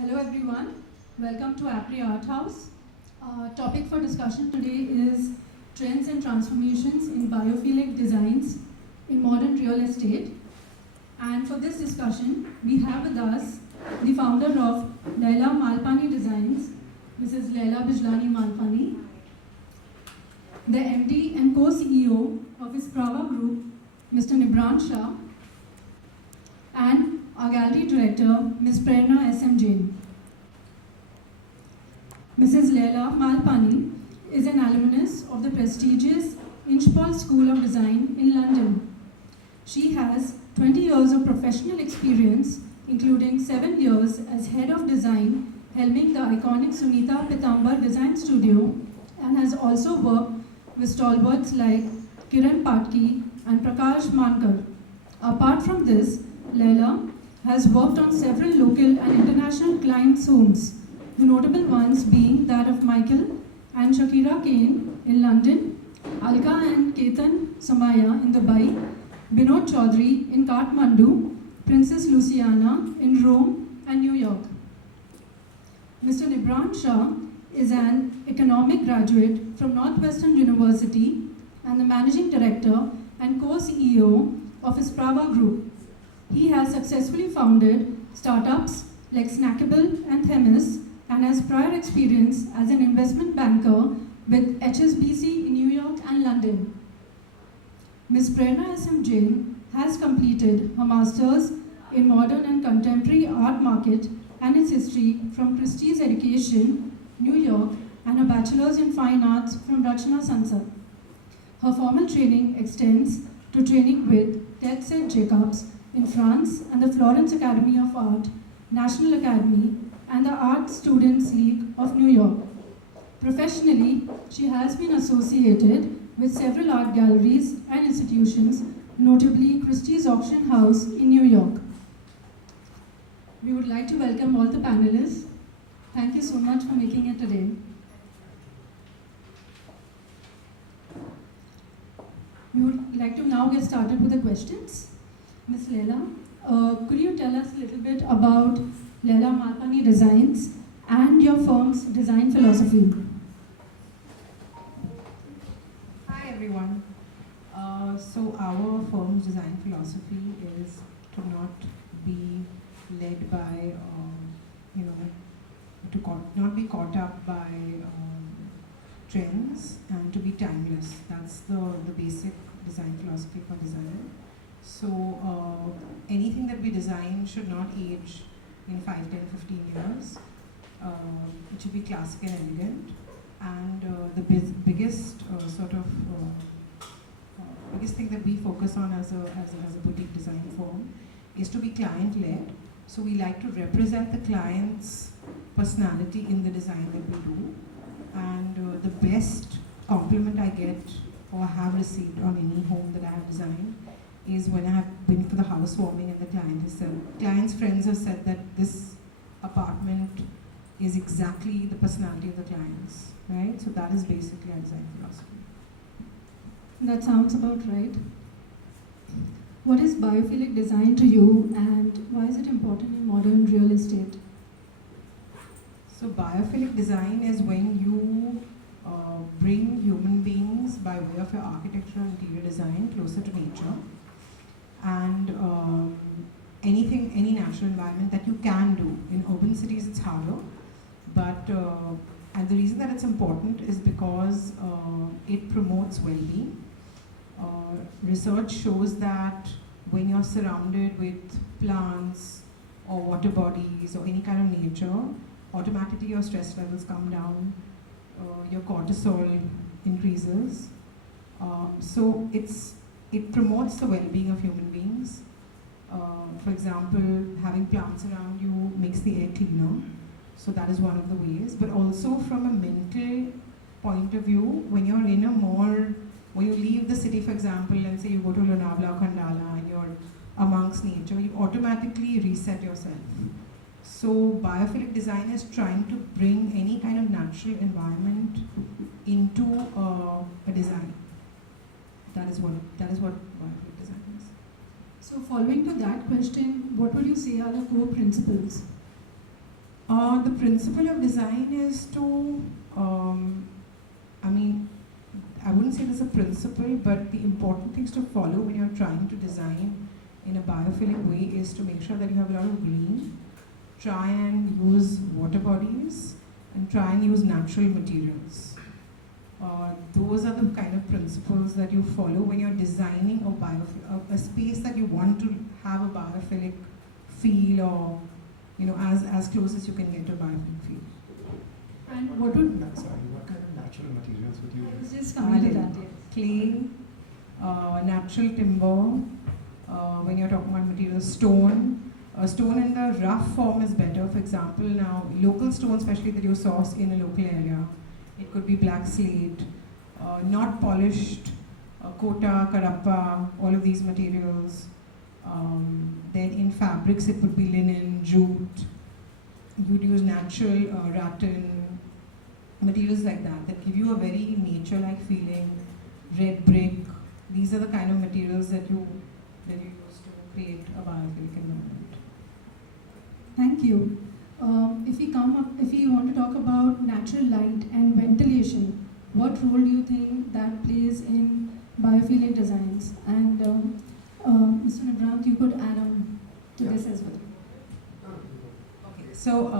Hello everyone, welcome to Apri Art House. Topic for discussion today is trends and transformations in biophilic designs in modern real estate. And for this discussion, we have with us the founder of Laila-Malpani Designs, Mrs. Laila Bijlani-Malpani, the MD and co-CEO of Isprava Group, Mr. Nibhrant Shah, and our gallery director, Ms. Prerna Jain. Mrs. Laila Malpani is an alumnus of the prestigious Inchbald School of Design in London. She has 20 years of professional experience, including 7 years as head of design, helming the iconic Sunita Pitambar Design Studio, and has also worked with stalwarts like Kiran Patki and Prakash Mankar. Apart from this, Laila has worked on several local and international clients' homes, the notable ones being that of Michael and Shakira Kane in London, Alka and Ketan Samaya in Dubai, Binod Chaudhary in Kathmandu, Princess Luciana in Rome and New York. Mr. Nibhrant Shah is an economic graduate from Northwestern University and the managing director and co-CEO of Isprava Group. He has successfully founded startups like Snackable and Themis and has prior experience as an investment banker with HSBC in New York and London. Ms. Prerna Jain has completed her master's in modern and contemporary art market and its history from Christie's Education, New York, and a bachelor's in fine arts from Rachna Sansar. Her formal training extends to training with Ted Jacobs in France and the Florence Academy of Art, National Academy, and the Art Students League of New York. Professionally, she has been associated with several art galleries and institutions, notably Christie's Auction House in New York. We would like to welcome all the panelists. Thank you so much for making it today. We would like to now get started with the questions. Ms. Laila, could you tell us a little bit about Laila-Malpani Designs and your firm's design philosophy? Hi everyone. So our firm's design philosophy is to not be led by, not be caught up by trends and to be timeless. That's the basic design philosophy for design. So anything that we design should not age in 5, 10, 15 years. It should be classic and elegant. And the biggest biggest thing that we focus on as a boutique design firm is to be client-led. So we like to represent the client's personality in the design that we do. And the best compliment I get or have received on any home that I have designed is when I have been for the housewarming and the client's friends have said that this apartment is exactly the personality of the clients, right? So that is basically our design philosophy. That sounds about right. What is biophilic design to you and why is it important in modern real estate? So biophilic design is when you bring human beings by way of your architectural interior design closer to nature. And any natural environment that you can do. In urban cities it's harder, but and the reason that it's important is because it promotes well-being. Research shows that when you're surrounded with plants or water bodies or any kind of nature, automatically your stress levels come down, your cortisol increases. So it promotes the well-being of human beings. For example, having plants around you makes the air cleaner. So that is one of the ways. But also from a mental point of view, when you're in when you leave the city, for example, and say you go to Lonavala or Khandala and you're amongst nature, you automatically reset yourself. So biophilic design is trying to bring any kind of natural environment into a design. That is what biophilic design is. So following to that question, what would you say are the core principles? The principle of design is to, I wouldn't say there's a principle, but the important things to follow when you're trying to design in a biophilic way is to make sure that you have a lot of green, try and use water bodies, and try and use natural materials. Those are the kind of principles that you follow when you're designing a space that you want to have a biophilic feel, or as close as you can get to a biophilic feel. And what would... Sorry, what kind of natural materials would you I was use? just coming to that, yes. Clay, natural timber, when you're talking about materials, stone. Stone in the rough form is better. For example, now local stone, especially that you source in a local area, it could be black slate, not polished, kota, karappa, all of these materials. Then in fabrics, it would be linen, jute. You'd use natural rattan, materials like that give you a very nature-like feeling. Red brick. These are the kind of materials that you use to create a biophilic environment. Thank you. If we want to talk about natural light and ventilation, what role do you think that plays in biophilic designs? And Mr. Nibhrant, you could add on to this as well. Okay, so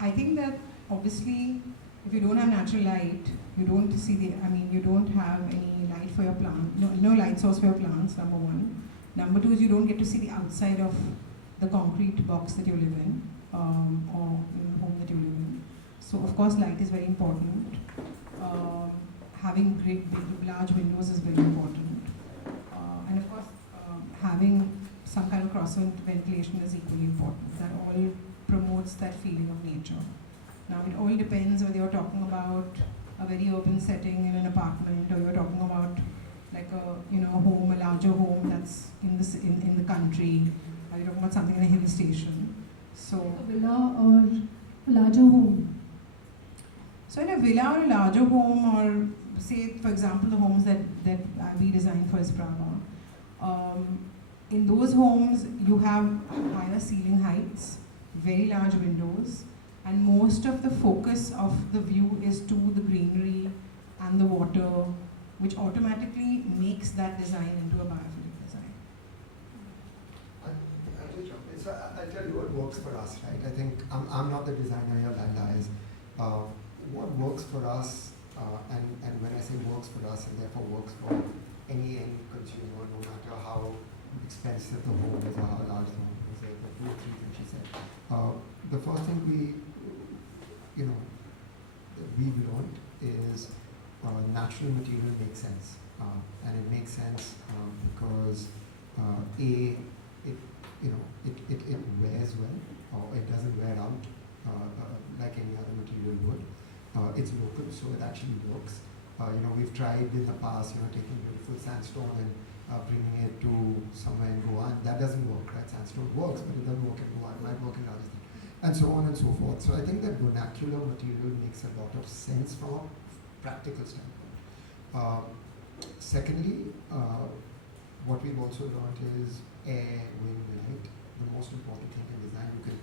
I think that obviously, if you don't have natural light, you don't see you don't have any light for your plant, no light source for your plants, number one. Number two is you don't get to see the outside of the concrete box that you live in, or in the home that you live in. So of course light is very important. Having big, large windows is very important. And of course having some kind of cross ventilation is equally important. That all promotes that feeling of nature. Now it all depends whether you're talking about a very urban setting in an apartment, or you're talking about like a home, a larger home that's in the country. You're talking about something in a hill station. So a villa or a larger home. So in a villa or a larger home, or say for example the homes that we designed for Isprava, in those homes you have higher ceiling heights, very large windows, and most of the focus of the view is to the greenery and the water, which automatically makes that design into a biophilic design. So I'll tell you what works for us, right? I think I'm not the designer here, Laila is. What works for us, and when I say works for us, and therefore works for any end consumer, no matter how expensive the home is or how large the home is, the two, three things she said. The first thing we learned is natural material makes sense, and it makes sense because it wears well, or it doesn't wear out like any other material would. It's local, so it actually works. We've tried in the past, taking beautiful sandstone and bringing it to somewhere in Goa, and that doesn't work. Right? Sandstone works, but it doesn't work in Goa. It might work in other things, and so on and so forth. So I think that vernacular material makes a lot of sense from a practical standpoint. Secondly, what we've also learned is air, wind, light. The most important thing in design. You can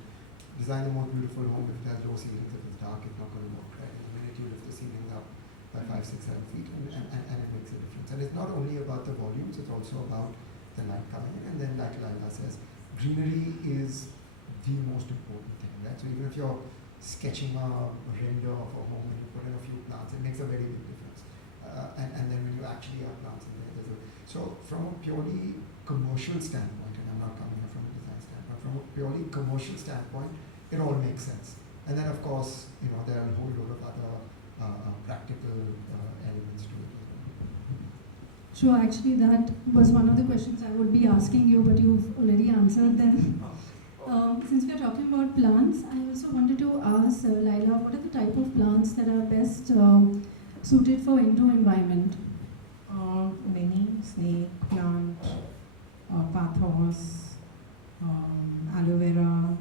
design a more beautiful home if it has low ceilings. If it's dark, it's not going to work, right? And the minute you lift the ceilings up by 5, 6, 7 feet, and it makes a difference. And it's not only about the volumes, it's also about the light coming in. And then, like Laila says, greenery is the most important thing, right? So even if you're sketching a render of a home and you put in a few plants, it makes a very big difference. And then when you actually have plants in there, so from a purely commercial standpoint, and I'm not coming here from a design standpoint, from a purely commercial standpoint, it all makes sense. And then of course, there are a whole lot of other practical elements to it. Sure, actually that was one of the questions I would be asking you, but you've already answered them. Since we are talking about plants, I also wanted to ask Laila, what are the type of plants that are best suited for indoor environment? Many, snake plant, pathos, aloe vera,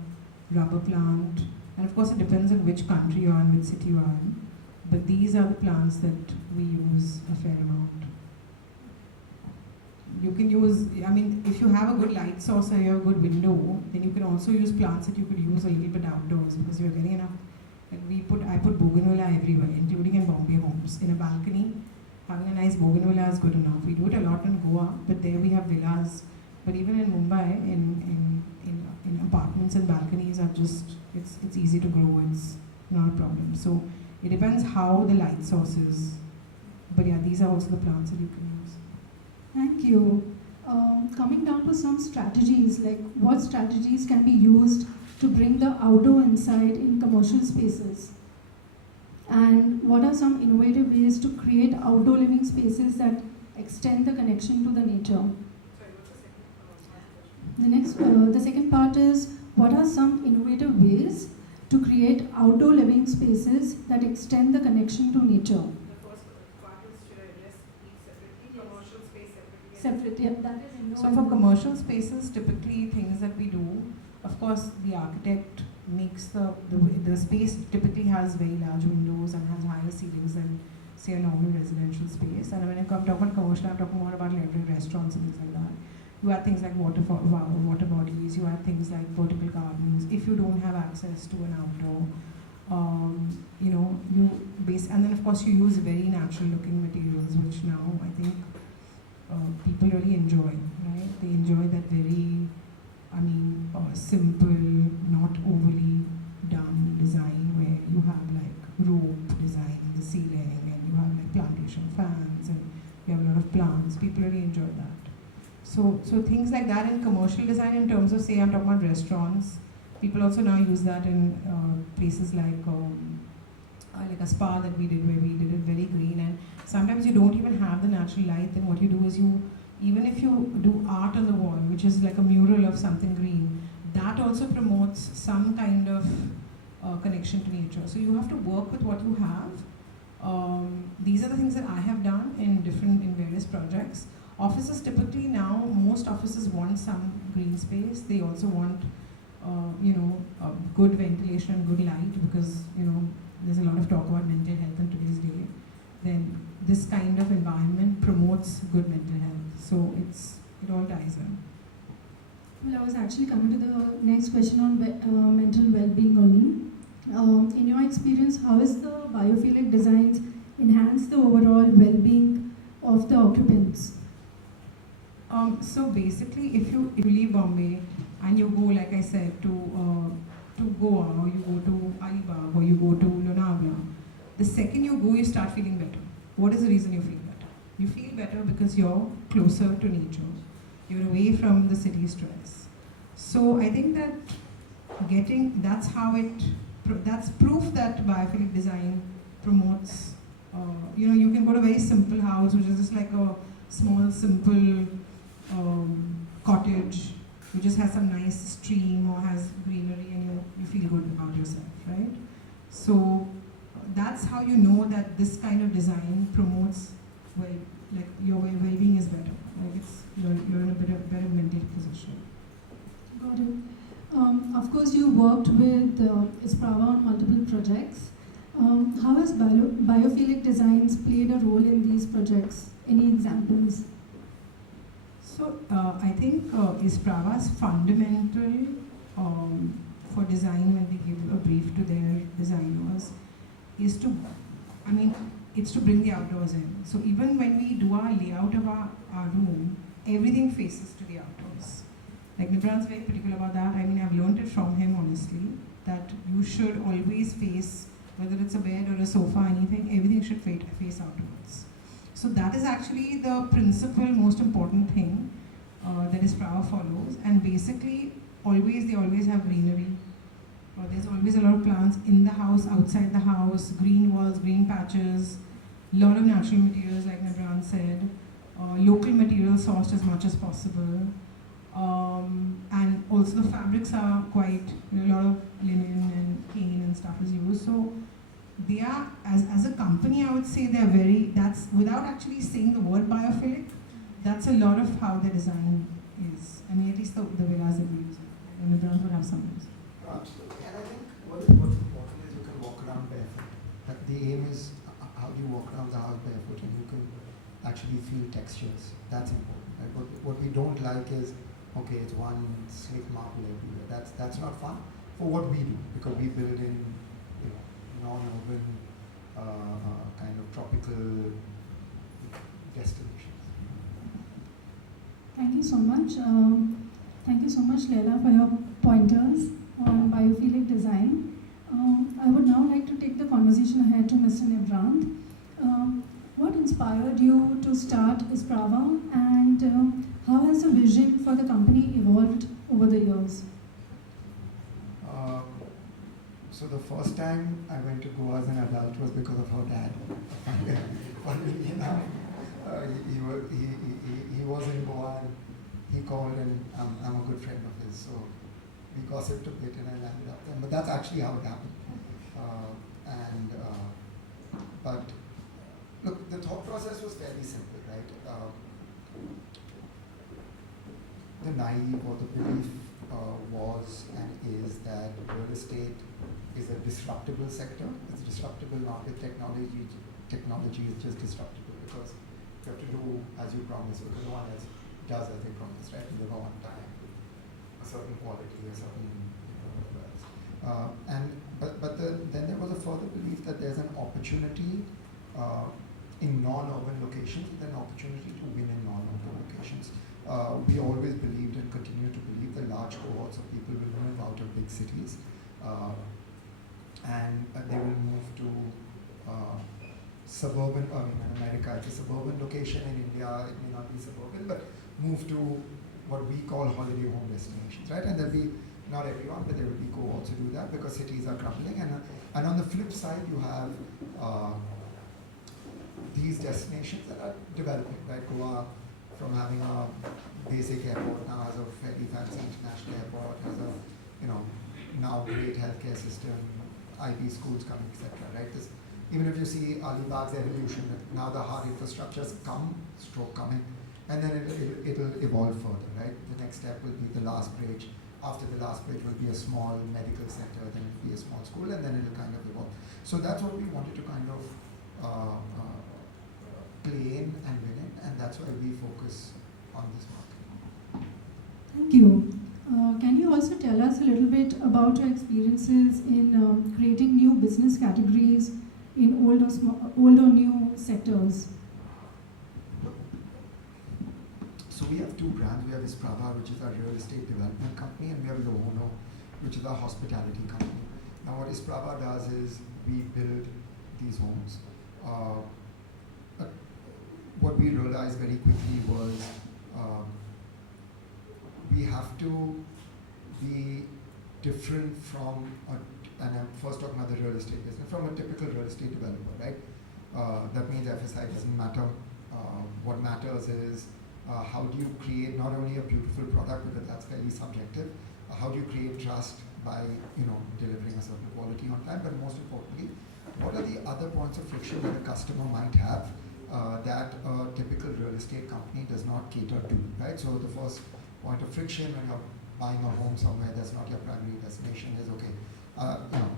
rubber plant, and of course it depends on which country you're in, which city you're in. But these are the plants that we use a fair amount. You can use, I mean, if you have a good light source or you have a good window, then you can also use plants that you could use a little bit outdoors because you're getting enough. Like I put bougainvillea everywhere, including in Bombay homes. In a balcony, having a nice bougainvillea is good enough. We do it a lot in Goa, but there we have villas. But even in Mumbai, in apartments and balconies are just, it's easy to grow, it's not a problem. So it depends how the light source is. But yeah, these are also the plants that you can use. Thank you. Coming down to some strategies, like what strategies can be used to bring the outdoor inside in commercial spaces? And what are some innovative ways to create outdoor living spaces that extend the connection to the nature? The second part is, what are some innovative ways to create outdoor living spaces that extend the connection to nature? The first part is, should I address each separately, commercial space separately? Separate, yeah, that is indoor. So for commercial spaces, typically things that we do, of course, the architect makes the space typically has very large windows and has higher ceilings than, say, a normal residential space. And when I come talk about commercial, I'm talking more about leveraging restaurants and things like that. You add things like water bodies, you add things like vertical gardens. If you don't have access to an outdoor, you know, and then of course you use very natural looking materials, which now I think people really enjoy, right? They enjoy that very, simple, not overly done design where you have like rope design in the ceiling and you have like plantation fans and you have a lot of plants. People really enjoy that. So things like that in commercial design, in terms of, say, I'm talking about restaurants. People also now use that in places like a spa that we did, where we did it very green. And sometimes you don't even have the natural light. Then what you do is even if you do art on the wall, which is like a mural of something green, that also promotes some kind of connection to nature. So you have to work with what you have. These are the things that I have done in various projects. Offices typically now, most offices want some green space. They also want, good ventilation and good light because, there's a lot of talk about mental health in today's day. Then this kind of environment promotes good mental health. So it all ties in. Well, I was actually coming to the next question on mental well-being only. In your experience, how has the biophilic designs enhanced the overall well-being of the occupants? So basically, if you leave Bombay and you go, like I said, to Goa, or you go to Alibag, or you go to Lonavala, the second you go, you start feeling better. What is the reason you feel better? You feel better because you're closer to nature. You're away from the city stress. So I think that that's proof that biophilic design promotes, you can go to a very simple house, which is just like a small, simple cottage, you just have some nice stream or has greenery and you feel good about yourself, right? So that's how you know that this kind of design promotes, your well-being is better. Like you're in a better mental position. Got it. Of course, you worked with Isprava on multiple projects. How has biophilic designs played a role in these projects? Any examples? So I think Isprava's fundamental for design when they give a brief to their designers is it's to bring the outdoors in. So even when we do our layout of our room, everything faces to the outdoors. Like Nibhrant's very particular about that. I've learned it from him, honestly, that you should always face, whether it's a bed or a sofa, anything, everything should face outwards. So that is actually the principal, most important thing that Isprava follows. And basically, they always have greenery. There's always a lot of plants in the house, outside the house, green walls, green patches, a lot of natural materials, like Nibhrant said, local materials sourced as much as possible. And also the fabrics are quite, a lot of linen and cane and stuff is used. So they are, as a company, I would say they're that's without actually saying the word biophilic, that's a lot of how the design is. At least the villas that we use. And the brands would have some use. Absolutely. And I think what's important is you can walk around barefoot. Like the aim is how do you walk around the house barefoot and you can actually feel textures. That's important. Right? What we don't like is, okay, it's one slick marble everywhere. That's not fun for what we do, because we build in, you know, non-urban kind of tropical destinations. Thank you so much. Thank you so much, Laila, for your pointers on biophilic design. I would now like to take the conversation ahead to Mr. Nibhrant. What inspired you to start Isprava, and how has the vision for the company evolved over the years? So the first time I went to Goa as an adult was because of her dad. Funnily enough, he was in Goa and he called, and I'm a good friend of his, so we gossiped a bit and I landed up there. But that's actually how it happened. But look, the thought process was fairly simple, right? The naive or the belief was and is that real estate is a disruptible sector. It's disruptible not with technology. Technology is just disruptible because you have to do as you promise, because no one else does as they promise, right? You deliver on time, a certain quality, a certain then there was a further belief that there's an opportunity in non-urban locations, and an opportunity to win in non-urban locations. We always believed and continue to believe that large cohorts of people will move out of big cities, and they will move to suburban. I mean, in America, it's a suburban location. In India, it may not be suburban, but move to what we call holiday home destinations, right? And there'll be, not everyone, but there will be cohorts who do that because cities are crumbling. And on the flip side, you have these destinations that are developing, right? Goa, from having a basic airport, now has a fairly fancy international airport, has a, you know, now great healthcare system, IB schools coming, etc. Right? Even if you see Alibag's evolution, now the hard infrastructure's coming, and then it'll evolve further, right? The next step will be the last bridge. After the last bridge will be a small medical center, then it will be a small school, and then it'll kind of evolve. So that's what we wanted to kind of play in and win in, and that's why we focus on this market. Thank you. Can you also tell us a little bit about your experiences in creating new business categories in old or new sectors? So we have two brands. We have Isprava, which is our real estate development company, and we have Laila, which is our hospitality company. Now what Isprava does is we build these homes. But what we realized very quickly was we have to be different from, and I'm first talking about the real estate business, from a typical real estate developer, right? That means FSI doesn't matter. What matters is how do you create not only a beautiful product, because that's fairly subjective, how do you create trust by, you know, delivering a certain quality on time, but most importantly, what are the other points of friction that a customer might have that a typical real estate company does not cater to, right? So the first point of friction when you're buying a home somewhere that's not your primary destination is, okay, you know,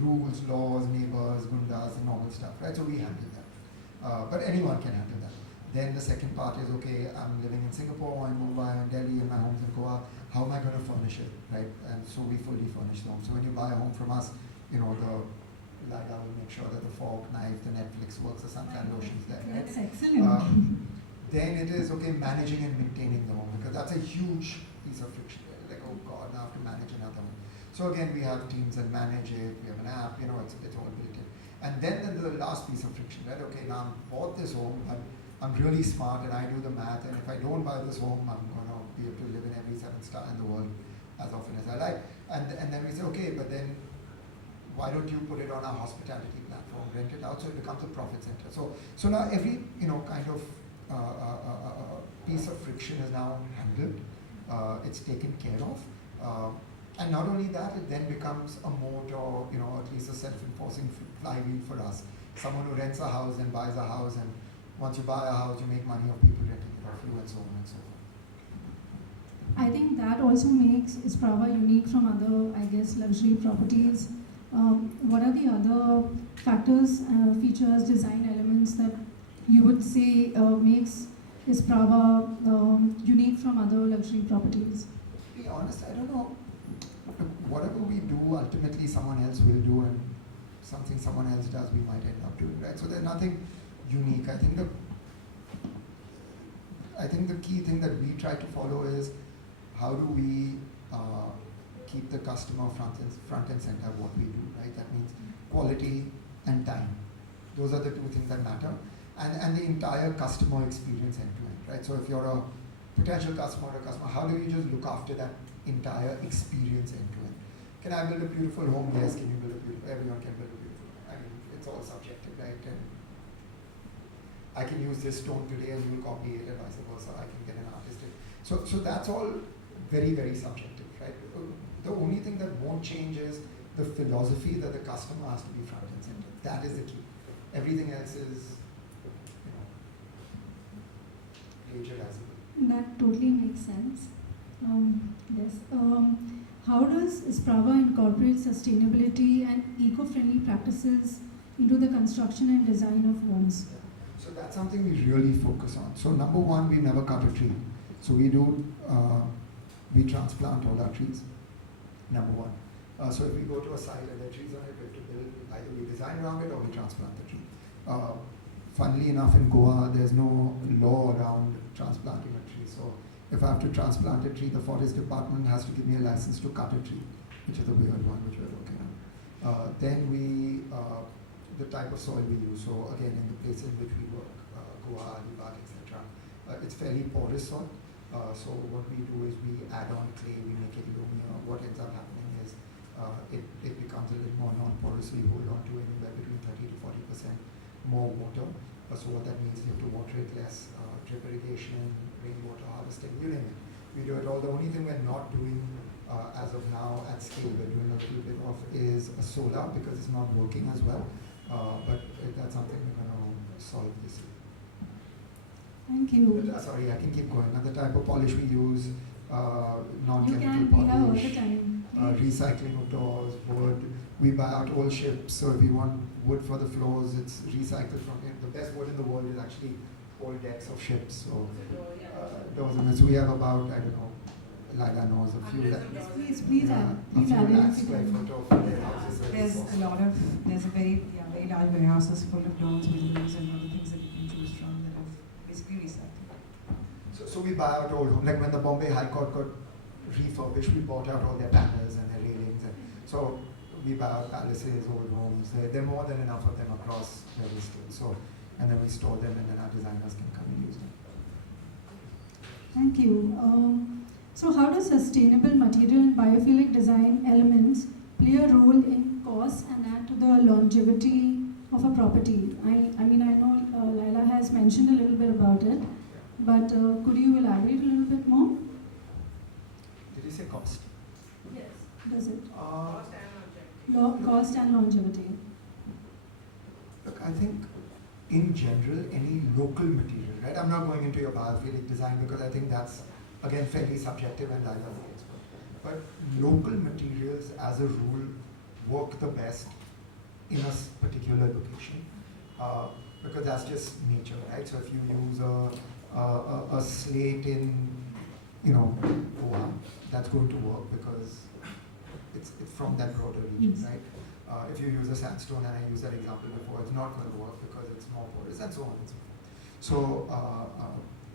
rules, laws, neighbors, gundas, the normal stuff, right? So we handle that. But anyone can handle that. Then the second part is, okay, I'm living in Singapore, in Mumbai, in Delhi, and my home's in Goa. How am I going to furnish it, right? And so we fully furnish the home. So when you buy a home from us, you know, the Laila will make sure that the fork, knife, the Netflix works, the suntan lotion's there, right? That's excellent. Then it is, okay, managing and maintaining the home, because that's a huge piece of friction. Like, oh God, now I have to manage another home. So again, we have teams that manage it, we have an app, you know, it's all built in. And then the last piece of friction, right? Okay, now I've bought this home, I'm really smart and I do the math, and if I don't buy this home, I'm going to be able to live in every 7-star in the world as often as I like. And then we say, okay, but then why don't you put it on our hospitality platform, rent it out, so it becomes a profit center. So now every, you know, kind of piece of friction is now handled, it's taken care of. And not only that, it then becomes a moat, or, you know, at least a self-enforcing flywheel for us. Someone who rents a house and buys a house, and once you buy a house, you make money of people renting it off you, and so on and so forth. I think that also makes Isprava unique from other, I guess, luxury properties. What are the other factors, features, design elements that you would say makes Isprava unique from other luxury properties? To be honest, I don't know. Whatever we do, ultimately someone else will do, and something someone else does, we might end up doing, right? So there's nothing unique. I think the key thing that we try to follow is how do we keep the customer front and center of what we do, right? That means quality and time. Those are the two things that matter. And the entire customer experience end to end, right? So if you're a potential customer or a customer, how do you just look after that entire experience end to end? Can I build a beautiful home? Yes. Can you build a beautiful? Everyone can build a beautiful home. I mean, it's all subjective, right? And I can use this stone today and you'll copy it and vice versa. I can get an artist in. So that's all very, very subjective, right? The only thing that won't change is the philosophy that the customer has to be front and center. That is the key. Everything else is, plagiarizable. That totally makes sense. Yes. How does Isprava incorporate sustainability and eco-friendly practices into the construction and design of homes? So that's something we really focus on. So number one, we never cut a tree. So we transplant all our trees, number one. So if we go to a site and there are trees on it, we have to build, either we design around it or we transplant the tree. Funnily enough, in Goa, there's no law around transplanting a tree. So if I have to transplant a tree, the forest department has to give me a license to cut a tree, which is a weird one, which we're working on. Then the type of soil we use. So again, in the places in which we work, Goa, Nibhrant, etc., it's fairly porous soil. So what we do is we add on clay, we make it loomier. What ends up happening is it becomes a little more non-porous. We hold on to anywhere between 30 to 40% more water. So what that means is you have to water it less, drip irrigation, rainwater harvesting, you name it. We do it all. The only thing we're not doing as of now at scale, we're doing a little bit of is solar because it's not working as well. But that's something we're going to solve this year. Thank you. But, sorry, I can keep going. Another type of polish we use, non-chemical You can be here all polish, the time. recycling of doors, wood. We buy out old ships, so if you want wood for the floors, it's recycled from it. The best wood in the world is actually old decks of ships. So doors and so we have about, I don't know, Laila knows a few. Please add. A few lakh square foot of warehouses. There's a very large warehouses full of doors, windows, and other things that you can choose from that are basically recycled. So we buy out old homes. Like when the Bombay High Court got refurbished, we bought out all their panels and their railings. And so we buy out palaces, old homes. There are more than enough of them across various states. So, and then we store them, and then our designers can come and use them. Thank you. So how does sustainable material and biophilic design elements play a role in cost and add to the longevity of a property? I mean, I know Laila has mentioned a little bit about it, but could you elaborate a little bit more? Did you say cost? Yes. Does it? Cost and longevity. Cost and longevity. Look, I think in general, any local material, right? I'm not going into your biophilic design because I think that's, again, fairly subjective and Laila's the expert. But local materials, as a rule, work the best in a particular location because that's just nature, right? So if you use a slate in, Goa, that's going to work because it's from that broader region, Yes. right? If you use a sandstone, and I used that example before, it's not going to work because it's more porous and so on and so forth. So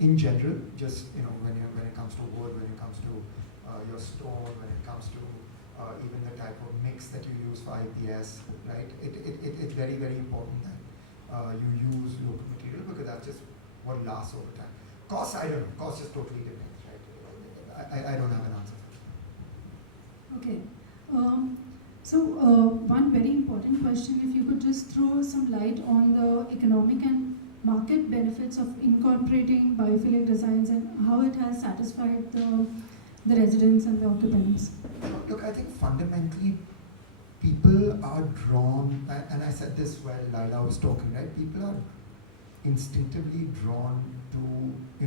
in general, just when it comes to wood, when it comes to your stone, when it comes to even the type of mix that you use for IPS, right? It's very, very important that you use local material because that's just what lasts over time. Cost, I don't know. Cost just totally depends, right? I don't have an answer for that. Okay. So one very important question, if you could just throw some light on the economic and market benefits of incorporating biophilic designs and how it has satisfied the residents and the occupants. Look, I think fundamentally people are drawn, and I said this while Laila was talking, right? People are instinctively drawn to,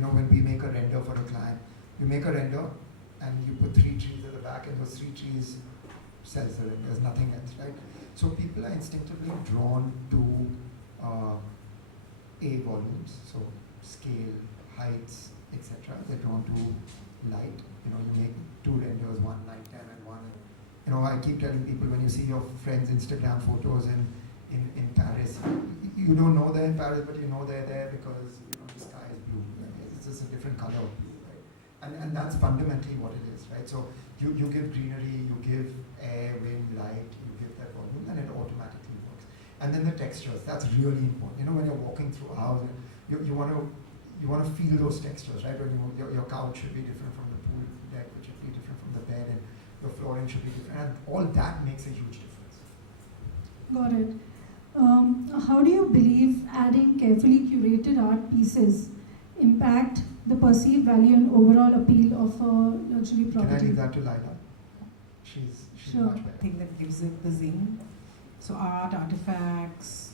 when we make a render for a client, you make a render and you put 3 trees at the back and those 3 trees sells the render, there's nothing else, right? So people are instinctively drawn to A volumes, so scale, heights, etc. They're drawn to light. You know, you make two renders, one nighttime and one. You know, I keep telling people, when you see your friends' Instagram photos in Paris, you don't know they're in Paris, but you know they're there because, you know, the sky is blue. Right? It's just a different color of blue, right? And that's fundamentally what it is, right? So you give greenery, you give air, wind, light, you give that volume, and it automatically works. And then the textures, that's really important. You know, when you're walking through a house, you want to feel those textures, right? When your couch should be different from the pool deck, which should be different from the bed, and your flooring should be different, and all that makes a huge difference. Got it. How do you believe adding carefully curated art pieces impact the perceived value and overall appeal of a luxury property? Can I leave that to Laila? She's Sure. much better. Thing that gives it the zing. So art, artifacts,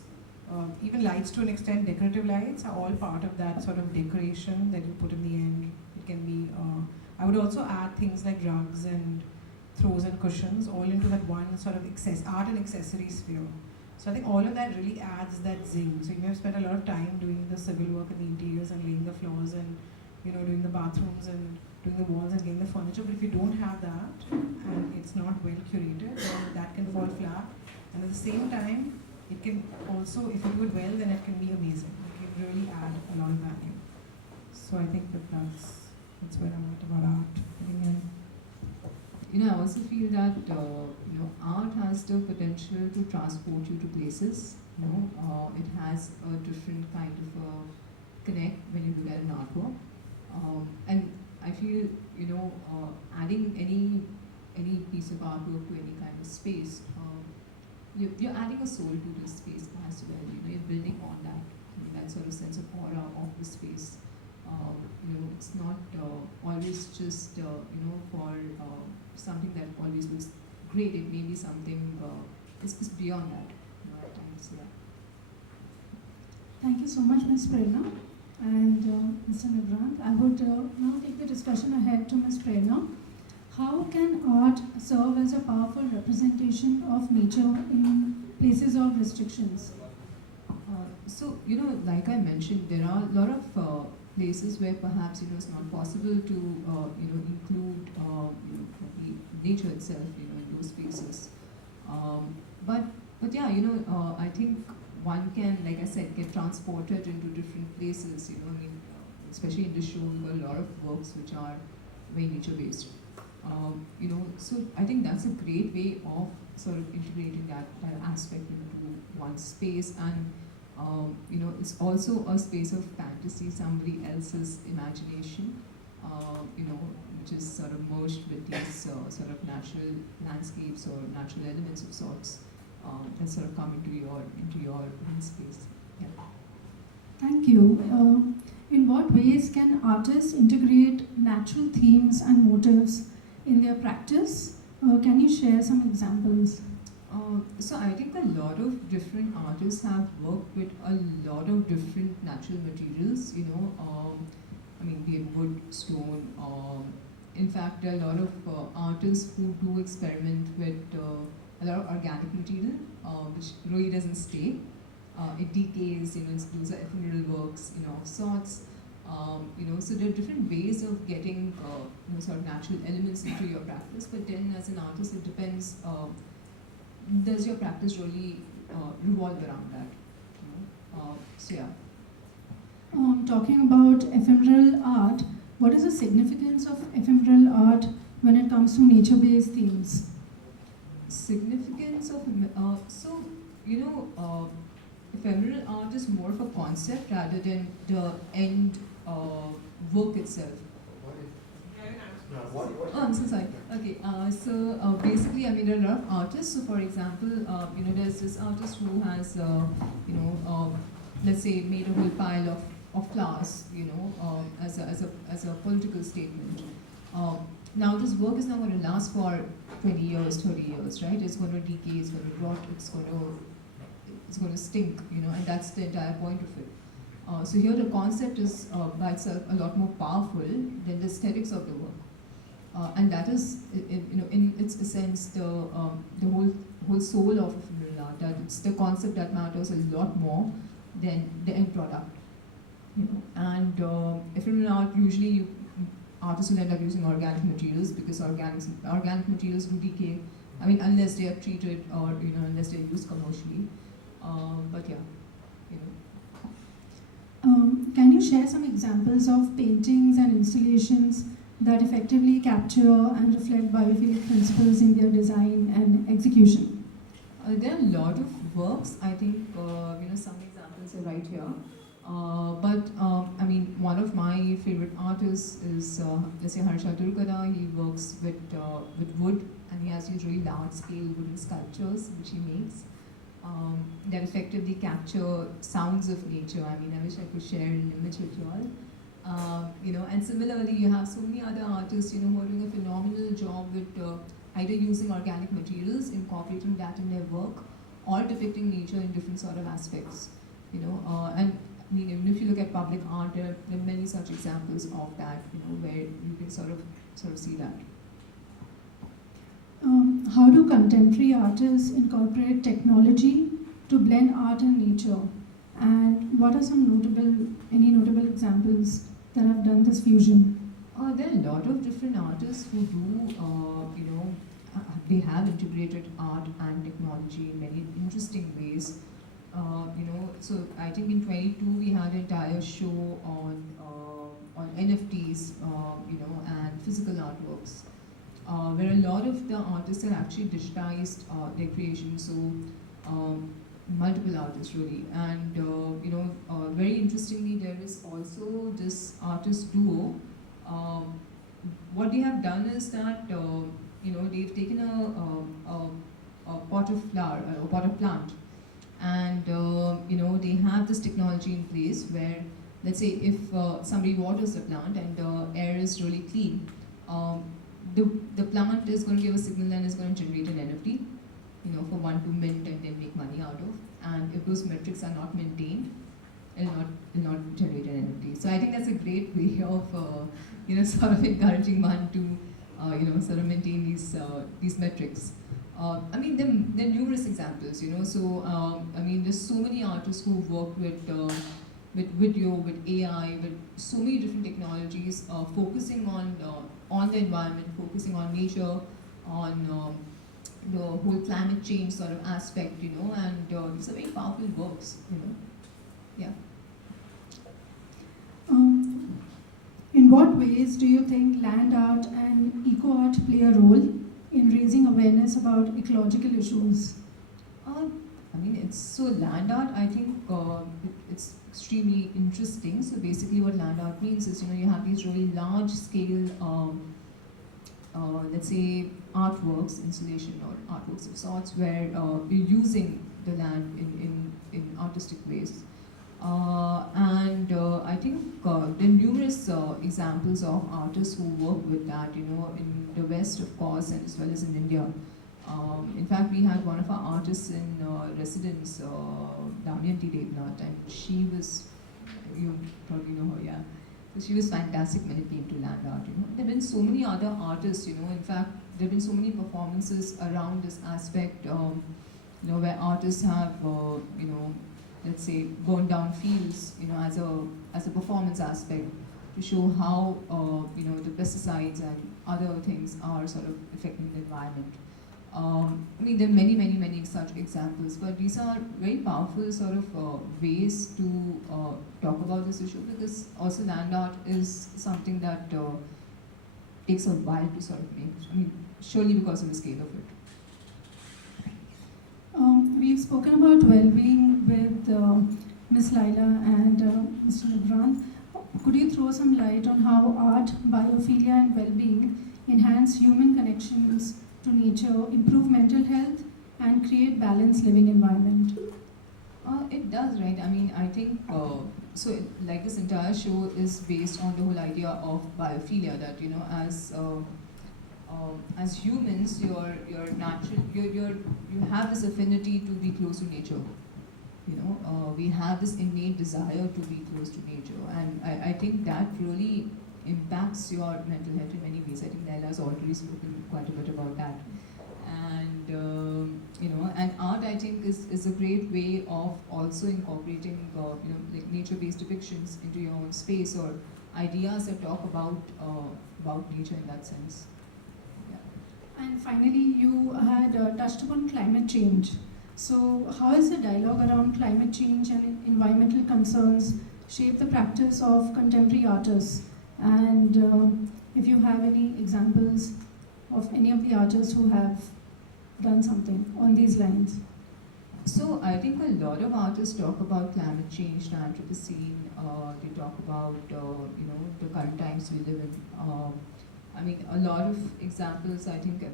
even lights to an extent, decorative lights are all part of that sort of decoration that you put in the end. It can be, I would also add things like rugs and throws and cushions all into that one sort of art and accessory sphere. So I think all of that really adds that zing. So you may have spent a lot of time doing the civil work and the interiors and laying the floors and, you know, doing the bathrooms and doing the walls and getting the furniture. But if you don't have that and it's not well curated, then that can fall flat. And at the same time, it can also, if you do it well, then it can be amazing. It can really add a lot of value. So I think that's where I'm at about art. You know, I also feel that you know, art has the potential to transport you to places. You know, it has a different kind of connect when you look at an artwork, and I feel, you know, adding any piece of artwork to any kind of space, you're adding a soul to this space as well. You know, you're building on that, you know, that sort of sense of aura of the space. You know, it's not always just you know, for something that always looks great. It may be something it's beyond that, you know, at times. Yeah. Thank you so much, Ms. Prerna and Mr. Nibhrant. I would now take the discussion ahead to Ms. Prerna. How can art serve as a powerful representation of nature in places of restrictions? So, you know, like I mentioned, there are a lot of places where perhaps, you know, it's not possible to you know, include you know, the nature itself, you know, in those spaces. But yeah, you know, I think one can, like I said, get transported into different places. You know, I mean, especially in this show, we've got a lot of works which are very nature-based. You know, so I think that's a great way of sort of integrating that aspect into one space, and you know, it's also a space of fantasy, somebody else's imagination, you know, which is sort of merged with these sort of natural landscapes or natural elements of sorts that sort of come into your own space. Yeah. Thank you. In what ways can artists integrate natural themes and motifs in their practice? Can you share some examples? So I think a lot of different artists have worked with a lot of different natural materials, you know, I mean, be it wood, stone. In fact, there are a lot of artists who do experiment with a lot of organic material, which really doesn't stay. It decays, you know, those are ephemeral works, you know, of sorts. You know, so there are different ways of getting you know, sort of natural elements into your practice. But then, as an artist, it depends. Does your practice really revolve around that? You know? So yeah. Talking about ephemeral art, what is the significance of ephemeral art when it comes to nature-based themes? Significance of so, you know, ephemeral art is more of a concept rather than the end work itself. Oh, I'm so sorry. Okay, so basically, I mean, there are a lot of artists. So, for example, you know, there's this artist who has, you know, let's say, made a whole pile of flowers, you know, as a political statement. Now, this work is not going to last for 20 years, 30 years, right? It's going to decay, it's going to rot, it's going to stink, you know, and that's the entire point of it. So here the concept is by itself a lot more powerful than the aesthetics of the work. And that is, you know, in its essence, the whole soul of ephemeral art. That it's the concept that matters a lot more than the end product. you know. And if in art, usually artists will end up using organic materials because organic materials do decay. I mean, unless they are treated or unless they are used commercially. But yeah, you know. Can you share some examples of paintings and installations that effectively capture and reflect biophilic principles in their design and execution? There are a lot of works. I think some examples are right here. I mean, one of my favorite artists is let's say Harsha Durgada. He works with wood, and he has these really large-scale wooden sculptures which he makes that effectively capture sounds of nature. I mean, I wish I could share an image with you all. And similarly, you have so many other artists, who are doing a phenomenal job with either using organic materials, incorporating that in their work, or depicting nature in different sort of aspects. And I mean, even if you look at public art, there are many such examples of that, where you can sort of see that. How do contemporary artists incorporate technology to blend art and nature? And what are any notable examples that have done this fusion? There are a lot of different artists who do, they have integrated art and technology in many interesting ways. So I think in 22 we had an entire show on NFTs, and physical artworks, where a lot of the artists have actually digitized their creations. So multiple artists really, and very interestingly, there is also this artist duo. What they have done is that they've taken a pot of flower, a pot of plant, and they have this technology in place where, let's say, if somebody waters the plant and the air is really clean, the plant is going to give a signal and is going to generate an NFT, for one to mint and then make money out of. And if those metrics are not maintained, it'll not generate an NFT. So I think that's a great way of sort of encouraging one to sort of maintain these metrics. I mean, there are numerous examples, So I mean, there's so many artists who work with video, with AI, with so many different technologies, focusing on the environment, focusing on nature, on the whole climate change sort of aspect, and these are very powerful works, Yeah. In what ways do you think land art and eco art play a role in raising awareness about ecological issues? I mean, land art, I think it's extremely interesting. So basically what land art means is, you have these really large scale, let's say, artworks, installation or artworks of sorts, where you're using the land in artistic ways. I think there are numerous examples of artists who work with that, in the West, of course, and as well as in India. In fact, we had one of our artists in residence, Damayanti Devnath, and she was, you probably know her, yeah. So she was fantastic when it came to land art, There have been so many other artists, In fact, there have been so many performances around this aspect, where artists have, let's say, burned down fields, as a performance aspect to show how, the pesticides and other things are sort of affecting the environment. I mean, there are many, many, many such examples, but these are very powerful sort of ways to talk about this issue, because also land art is something that takes a while to sort of make. I mean, surely because of the scale of it. We've spoken about well-being with Ms. Laila and Mr. Nibhrant. Could you throw some light on how art, biophilia, and well-being enhance human connections to nature, improve mental health, and create balanced living environment? It does, right? I mean, I think, like this entire show is based on the whole idea of biophilia, that, as humans, you're natural, you have this affinity to be close to nature. We have this innate desire to be close to nature, and I think that really impacts your mental health in many ways. I think Laila has already spoken quite a bit about that. And and art, I think, is a great way of also incorporating like nature-based depictions into your own space, or ideas that talk about nature in that sense. Yeah. And finally, you had touched upon climate change. So, how has the dialogue around climate change and environmental concerns shaped the practice of contemporary artists? And if you have any examples of any of the artists who have done something on these lines. So I think a lot of artists talk about climate change, the Anthropocene. They talk about the current times we live in. I mean, a lot of examples I think you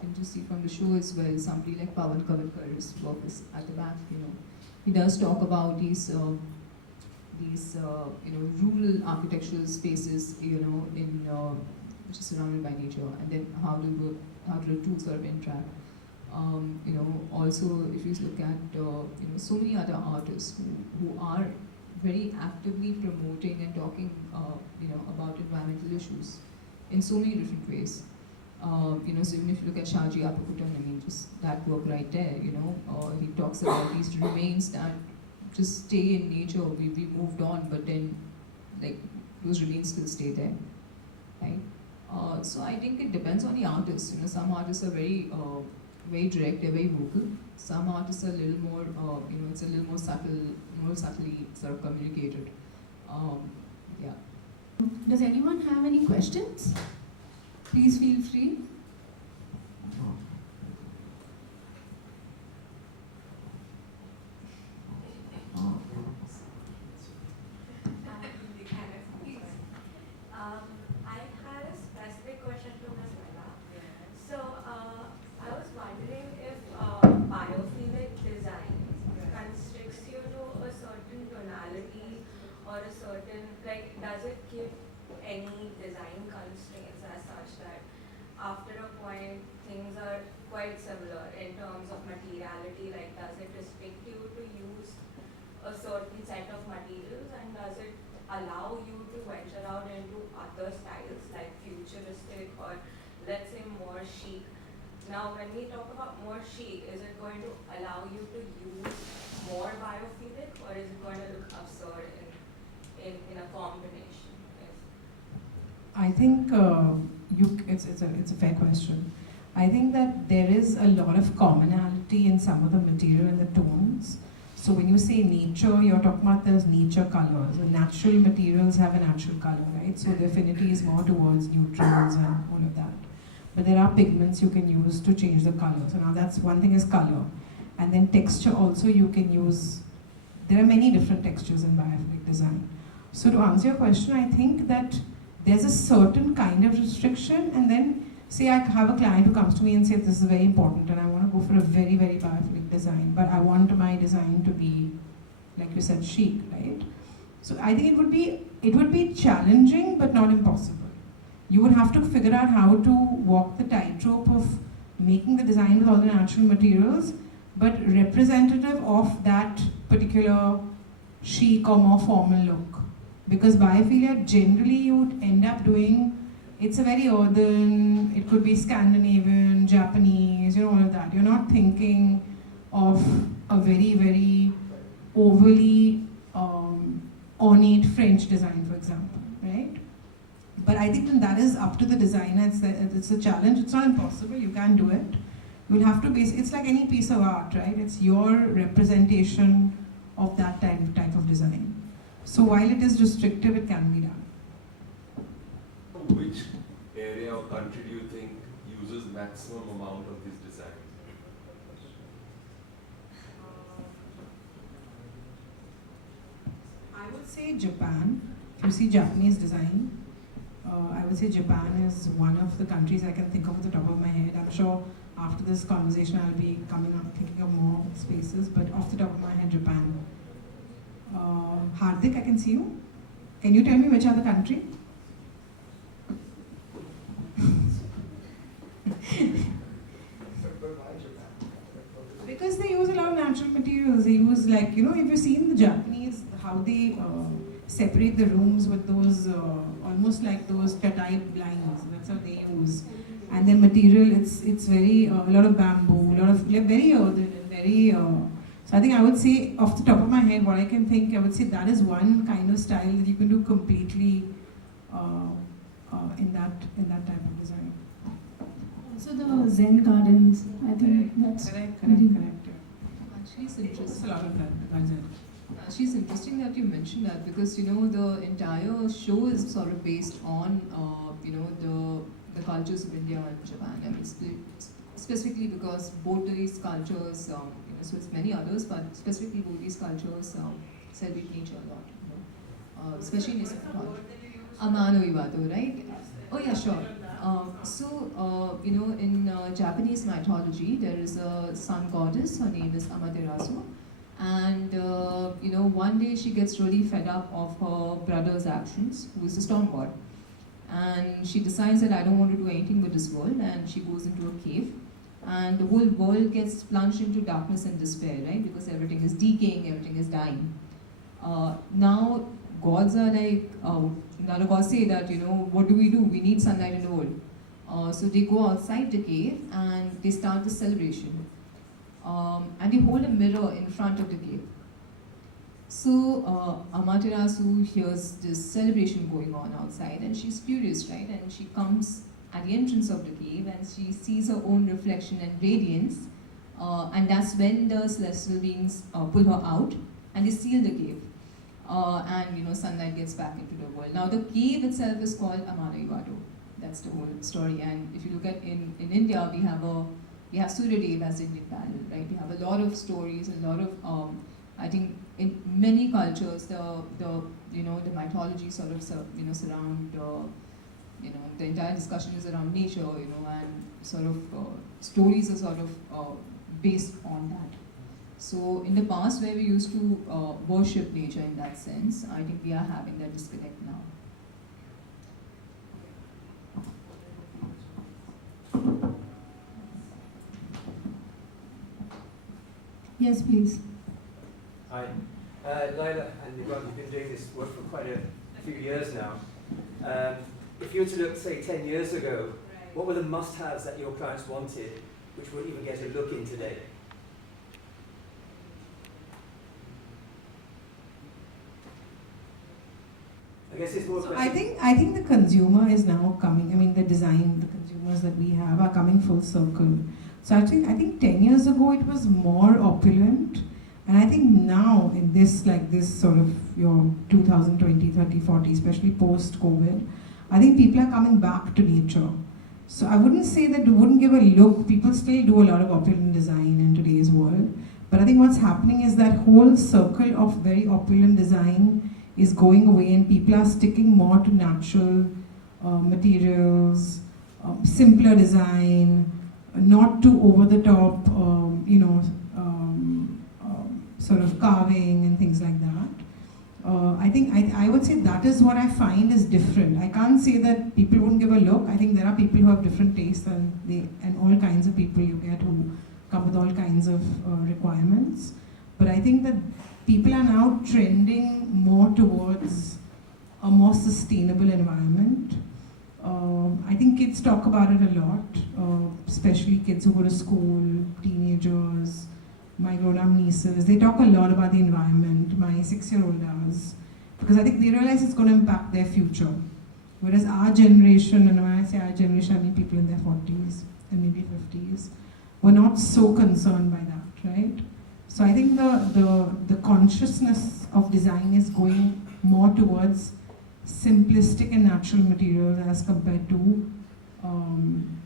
can just see from the show as well. Somebody like Pawan Kavakar's work is at the back. He does talk about these rural architectural spaces, in which is surrounded by nature, and then how do the two sort of interact. Also, if you look at so many other artists who are very actively promoting and talking about environmental issues in so many different ways. So even if you look at Shah, I mean, just that work right there, he talks about these remains that just stay in nature. We moved on, but then like those remains still stay there, right? So I think it depends on the artist. Some artists are very direct, they're very vocal. Some artists are a little more, it's a little more subtly sort of communicated. Yeah. Does anyone have any questions? Please feel free. I had a specific question to Ms. Laila. So, I was wondering if biophilic design constricts you to a certain tonality or a certain, like, does it give any design constraints as such that after a point things are quite similar in terms of materiality? Like, does it restrict you to use a certain set of materials, and does it allow you to venture out into other styles like futuristic or let's say more chic? Now when we talk about more chic, is it going to allow you to use more biophilic, or is it going to look absurd in a combination? I think it's a fair question. I think that there is a lot of commonality in some of the material and the tones. So when you say nature, you're talking about those nature colors. The natural materials have a natural color, right? So the affinity is more towards neutrals and all of that. But there are pigments you can use to change the color. So now that's one thing is color. And then texture also you can use. There are many different textures in biophilic design. So to answer your question, I think that there's a certain kind of restriction, and then say I have a client who comes to me and says this is very important and I want to go for a very, very biophilic design, but I want my design to be, like you said, chic, right? So I think it would be challenging but not impossible. You would have to figure out how to walk the tightrope of making the design with all the natural materials, but representative of that particular chic or more formal look. Because biophilia, generally you would end up doing, it's a very earthen, it could be Scandinavian, Japanese, all of that. You're not thinking of a very, very overly ornate French design, for example, right? But I think that is up to the designer. It's a challenge. It's not impossible. You can do it. You'll have to it's like any piece of art, right? It's your representation of that type of design. So while it is restrictive, it can be done. Which area or country do you think uses maximum amount of these designs? I would say Japan. If you see Japanese design, I would say Japan is one of the countries I can think of at the top of my head. I'm sure after this conversation I'll be thinking of more spaces, but off the top of my head, Japan. Hardik, I can see you. Can you tell me which other country? Because they use a lot of natural materials. They use if you've seen the Japanese, how they separate the rooms with those, almost like those tatay blinds. That's how they use. and their material, it's very, a lot of bamboo, a lot of, like, very earthen and very, so I think I would say, off the top of my head, what I can think, I would say that is one kind of style that you can do completely in that type of design. Also the Zen gardens, I think that's Correct. Actually, it's It's interesting. a lot of that, that's it. Actually, it's interesting that you mentioned that because the entire show is sort of based on the cultures of India and Japan. I mean, specifically because both these cultures, so it's many others, but specifically both these cultures celebrate nature a lot. Especially in Amano Iwato, right? Oh yeah, sure. In Japanese mythology, there is a sun goddess. Her name is Amaterasu. And one day she gets really fed up of her brother's actions, who is the storm god. And she decides that I don't want to do anything with this world, and she goes into a cave. And the whole world gets plunged into darkness and despair, right? Because everything is decaying, everything is dying. Now, gods are like, now the gods say that, what do? We need sunlight in the world. So they go outside the cave and they start the celebration. And they hold a mirror in front of the cave. So Amaterasu hears this celebration going on outside and she's furious, right? And she comes at the entrance of the cave and she sees her own reflection and radiance. And that's when the celestial beings pull her out and they seal the cave. And sunlight gets back into the world. Now the cave itself is called Amano Iwato. That's the whole story. And if you look at in India, we have Suryadev as Indian panel, right? We have a lot of stories, a lot of I think in many cultures the mythology sort of surround the entire discussion is around nature, and sort of stories are sort of based on that. So in the past, where we used to worship nature in that sense, I think we are having that disconnect now. Yes, please. Hi. Laila and Nibhrant, you've been doing this work for quite a few years now. If you were to look, say, 10 years ago, what were the must-haves that your clients wanted, which wouldn't even get a look in today? I guess it's more a So question. I think the consumer is now coming. I mean, the consumers that we have are coming full circle. So I think 10 years ago it was more opulent, and I think now in this sort of 2020, 30, 40, especially post-COVID, I think people are coming back to nature. So I wouldn't say that they wouldn't give a look. People still do a lot of opulent design in today's world, but I think what's happening is that whole circle of very opulent design is going away, and people are sticking more to natural materials, simpler design, not too over the top, sort of carving and things like that. I would say that is what I find is different. I can't say that people wouldn't give a look. I think there are people who have different tastes, and all kinds of people you get who come with all kinds of requirements. But I think that people are now trending more towards a more sustainable environment. I think kids talk about it a lot, especially kids who go to school, teenagers, my grown-up nieces. They talk a lot about the environment. My 6-year-old does, because I think they realize it's going to impact their future. Whereas our generation, and when I say our generation, I mean people in their 40s and maybe 50s, were not so concerned by that, right? So I think the consciousness of design is going more towards simplistic and natural materials as compared to 10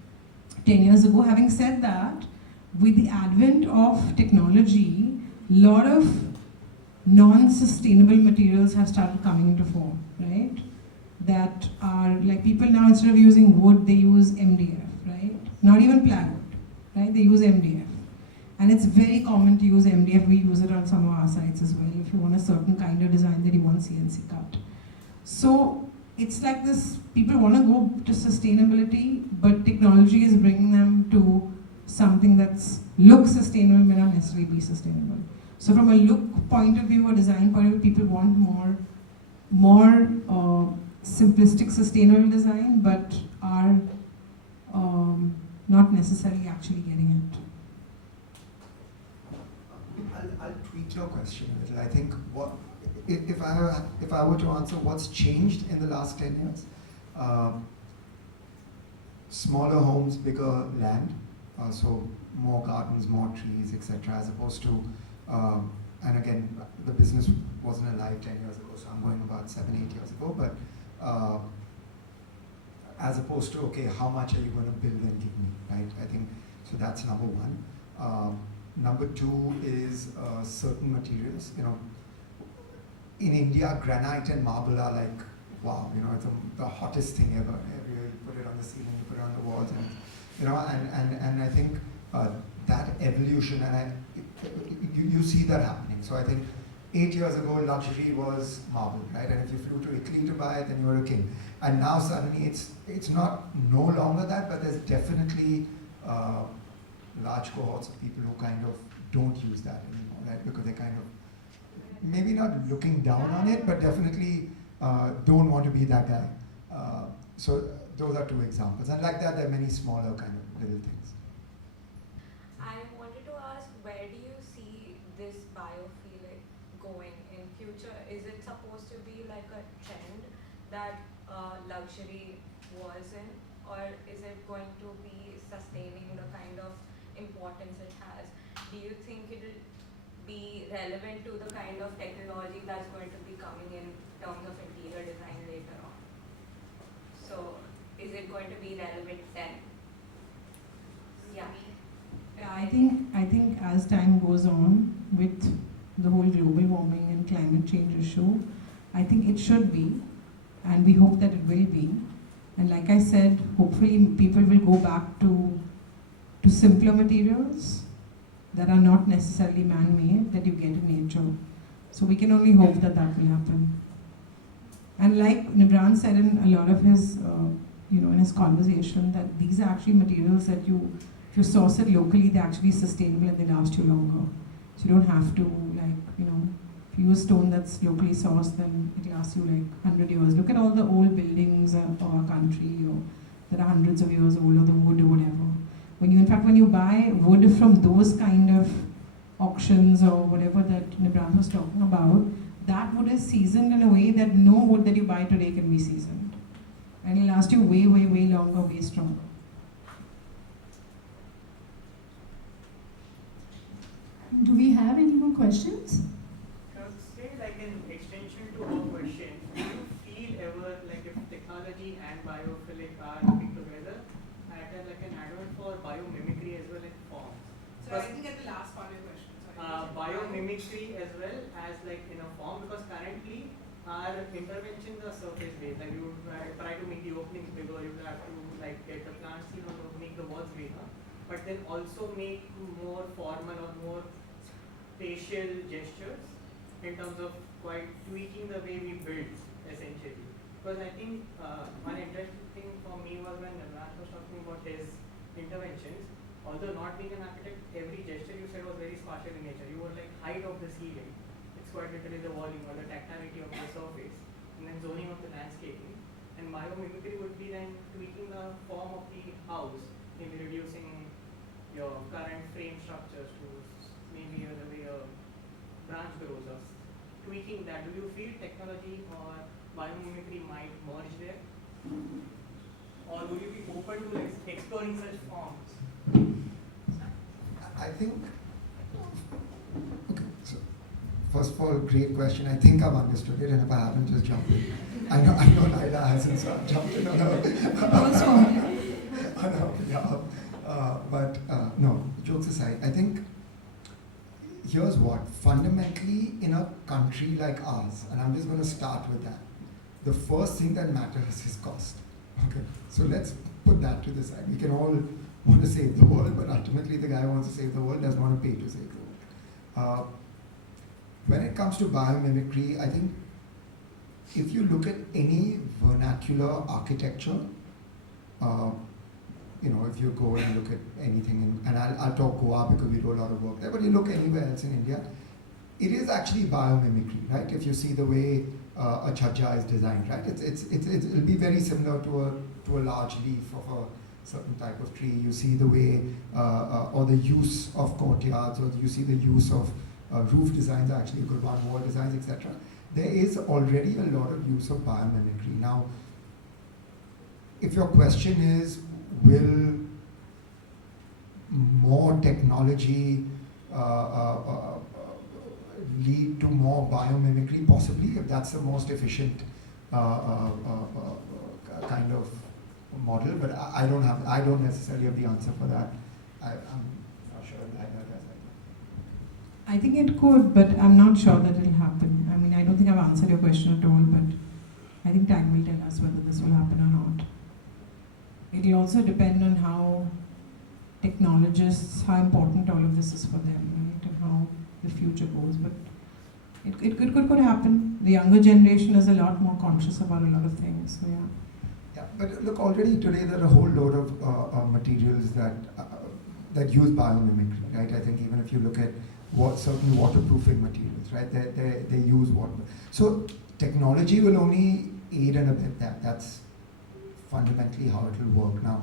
years ago. Having said that, with the advent of technology, a lot of non-sustainable materials have started coming into form, right? That are like, people now, instead of using wood, they use MDF, right? Not even plywood, right? They use MDF. And it's very common to use MDF. We use it on some of our sites as well, if you want a certain kind of design that you want CNC cut. So it's like this, people want to go to sustainability, but technology is bringing them to something that's looks sustainable may not necessarily be sustainable. So from a look point of view or design point of view, people want more simplistic, sustainable design, but are not necessarily actually getting it. I'll tweak your question a little. I think if I were to answer what's changed in the last 10 years, smaller homes, bigger land, so more gardens, more trees, etc. As opposed to, and again, the business wasn't alive 10 years ago, so I'm going about 7, 8 years ago. But as opposed to, okay, how much are you going to build and give me, right? I think so. That's number one. Number two is certain materials. You know, in India, granite and marble are like, wow, you know, it's the hottest thing ever. You put it on the ceiling, you put it on the walls, and you know, and I think that evolution, and you see that happening. So I think 8 years ago, luxury was marble, right? And if you flew to Italy to buy it, then you were a king. And now suddenly it's not no longer that, but there's definitely large cohorts of people who kind of don't use that anymore, right? Because they kind of, maybe not looking down on it, but definitely don't want to be that guy. So those are two examples. And like that, there are many smaller kind of little things. I wanted to ask, where do you see this biophilic going in future? Is it supposed to be like a trend that luxury was in, or is it going to be sustaining the kind of importance it has? Do you think it will be relevant to the kind of technology that's going to be coming in terms of interior design later on? So is it going to be relevant then? Yeah. Yeah, I think as time goes on with the whole global warming and climate change issue, I think it should be, and we hope that it will be. And like I said, hopefully people will go back to simpler materials that are not necessarily man-made, that you get in nature. So we can only hope that that will happen. And like Nibhrant said in a lot of his, in his conversation, that these are actually materials that if you source it locally, they're actually sustainable and they last you longer. So you don't have to, if you use stone that's locally sourced, then it lasts you 100 years. Look at all the old buildings of our country that are hundreds of years old, or the wood or whatever. When you buy wood from those kind of auctions or whatever that Nibhrant was talking about, that wood is seasoned in a way that no wood that you buy today can be seasoned. And it'll last you way, way, way longer, way stronger. Do we have any more questions? Say in extension to our question, do you feel ever if technology and biophilic are working together at an add-on for biomimicry as well in forms? So I didn't get the last part of your question. Biomimicry as well as in a form, because currently our interventions are surface based. You try to make the openings bigger, you have to get the plants or make the walls bigger, but then also make more formal or more facial gestures in terms of quite tweaking the way we build essentially. Because I think one interesting thing for me was when Nibhrant was talking about his interventions. Although not being an architect, every gesture you said was very spatial in nature. You were height of the ceiling, it's quite literally the volume or the tactility of the surface, and then zoning of the landscaping. And biomimicry would be then tweaking the form of the house, maybe reducing your current frame structures to maybe the way a branch grows, or tweaking that. Do you feel technology or biomimicry might merge there? Or would you be open to exploring such forms? I think, okay, so first of all, great question. I think I've understood it, and if I haven't, just jump in. I know Laila hasn't, so I've jumped in on her. But no, jokes aside, I think here's what, fundamentally in a country like ours, and I'm just going to start with that, the first thing that matters is cost. Okay, so let's put that to the side. We can all want to save the world, but ultimately the guy who wants to save the world doesn't want to pay to save the world. When it comes to biomimicry, I think if you look at any vernacular architecture, if you go and look at anything, and I'll talk Goa because we do a lot of work there, but you look anywhere else in India, it is actually biomimicry, right? If you see the way a chhaja is designed, right? It'll be very similar to a large leaf of a certain type of tree, you see the way or the use of courtyards, or you see the use of roof designs, actually Gurban wall designs, etc. There is already a lot of use of biomimicry. Now, if your question is, will more technology lead to more biomimicry? Possibly, if that's the most efficient kind of model, but I don't necessarily have the answer for that. I'm not sure if Laila does. I think it could, but I'm not sure that it'll happen. I mean, I don't think I've answered your question at all, but I think time will tell us whether this will happen or not. It'll also depend on how technologists, how important all of this is for them, right, and how the future goes. But it could happen. The younger generation is a lot more conscious about a lot of things, so yeah. Yeah, but look, already today there are a whole load of materials that use biomimicry, right? I think even if you look at certain waterproofing materials, right, they use water. So technology will only aid and abet that. That's fundamentally how it will work. Now,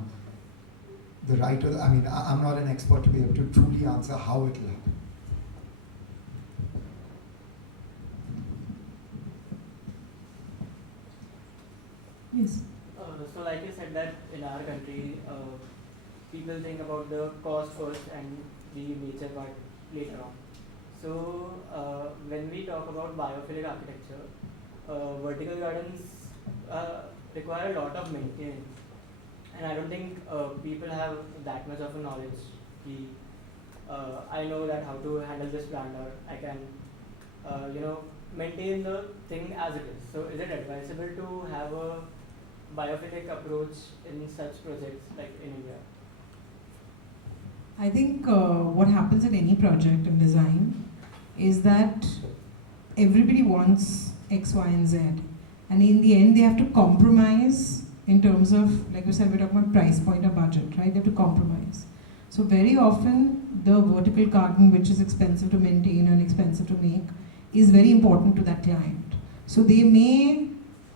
the right or I mean, I'm not an expert to be able to truly answer how it will happen. Yes. So like you said that in our country, people think about the cost first and the nature part later on. So when we talk about biophilic architecture, vertical gardens require a lot of maintenance. And I don't think people have that much of a knowledge. I know that how to handle this plant, or I can, maintain the thing as it is. So is it advisable to have a biophilic approach in such projects like in India? I think what happens in any project in design is that everybody wants X, Y, and Z. And in the end, they have to compromise in terms of, like we said, we're talking about price point or budget, right? They have to compromise. So very often, the vertical garden, which is expensive to maintain and expensive to make, is very important to that client. So they may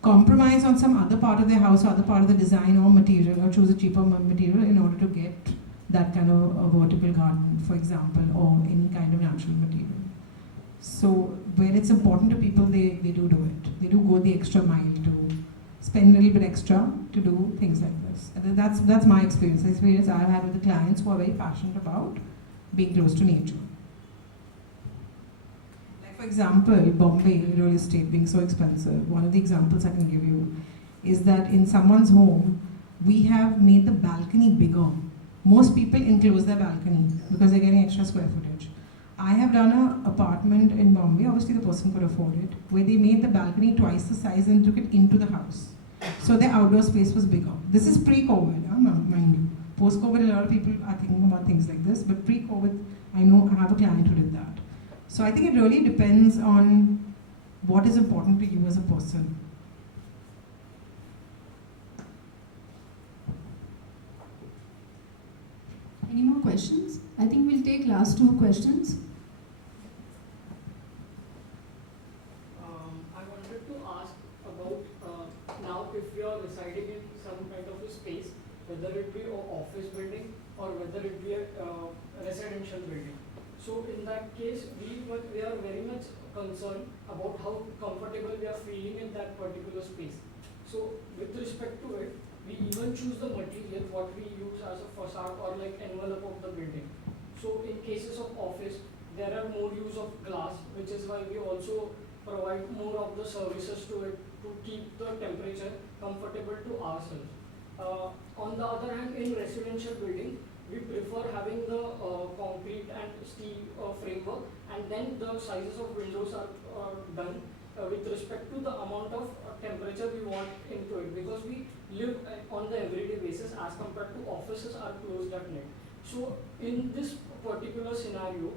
compromise on some other part of their house or other part of the design or material, or choose a cheaper material in order to get that kind of a vertical garden, for example, or any kind of natural material. So where it's important to people, they do it. They do go the extra mile to spend a little bit extra to do things like this. And that's my experience. The experience I've had with the clients who are very passionate about being close to nature. Like for example, Bombay real estate being so expensive, one of the examples I can give you is that in someone's home, we have made the balcony bigger. Most people enclose their balcony because they're getting extra square footage. I have done an apartment in Bombay, obviously the person could afford it, where they made the balcony twice the size and took it into the house. So their outdoor space was bigger. This is pre-COVID, mind you. Post-COVID, a lot of people are thinking about things like this, but pre-COVID, I know I have a client who did that. So I think it really depends on what is important to you as a person. Any more questions? I think we'll take last two questions. I wanted to ask about now if we are residing in some kind of a space, whether it be an office building or whether it be a residential building. So in that case, we are very much concerned about how comfortable we are feeling in that particular space. So with respect to it, we even choose the material what we use as a facade or like envelope of the building. So in cases of office, there are more use of glass, which is why we also provide more of the services to it to keep the temperature comfortable to ourselves. On the other hand, in residential building, we prefer having the concrete and steel framework, and then the sizes of windows are done with respect to the amount of temperature we want into it, because we live on the everyday basis as compared to offices are closed at night. So in this particular scenario,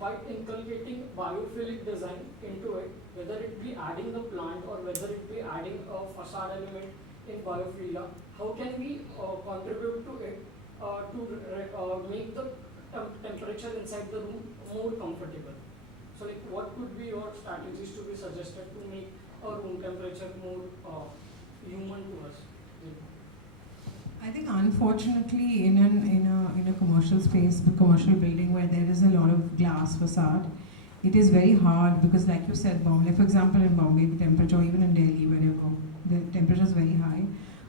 by inculcating biophilic design into it, whether it be adding the plant or whether it be adding a facade element in biophilia, how can we contribute to it to make the temperature inside the room more comfortable? So like what could be your strategies to be suggested to make a room temperature more human to us? I think unfortunately in a commercial space, a commercial building where there is a lot of glass facade, it is very hard because like you said, Bombay, for example in Bombay, the temperature, even in Delhi, wherever, the temperature is very high.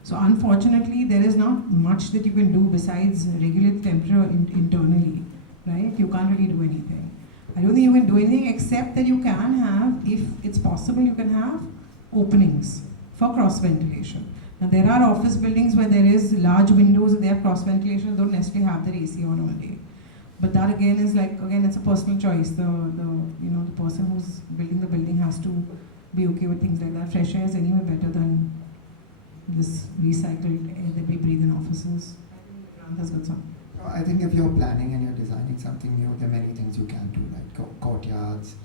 So unfortunately, there is not much that you can do besides regulate the temperature internally, right? You can't really do anything. I don't think you can do anything except that you can have, if it's possible, you can have openings for cross ventilation. Now there are office buildings where there is large windows and they have cross ventilation, don't necessarily have their AC on all day. But that again is like, again, it's a personal choice. The person who's building the building has to be okay with things like that. Fresh air is anyway better than this recycled air that we breathe in offices. That's good song. I think if you're planning and you're designing something new, there are many things you can do, like courtyards,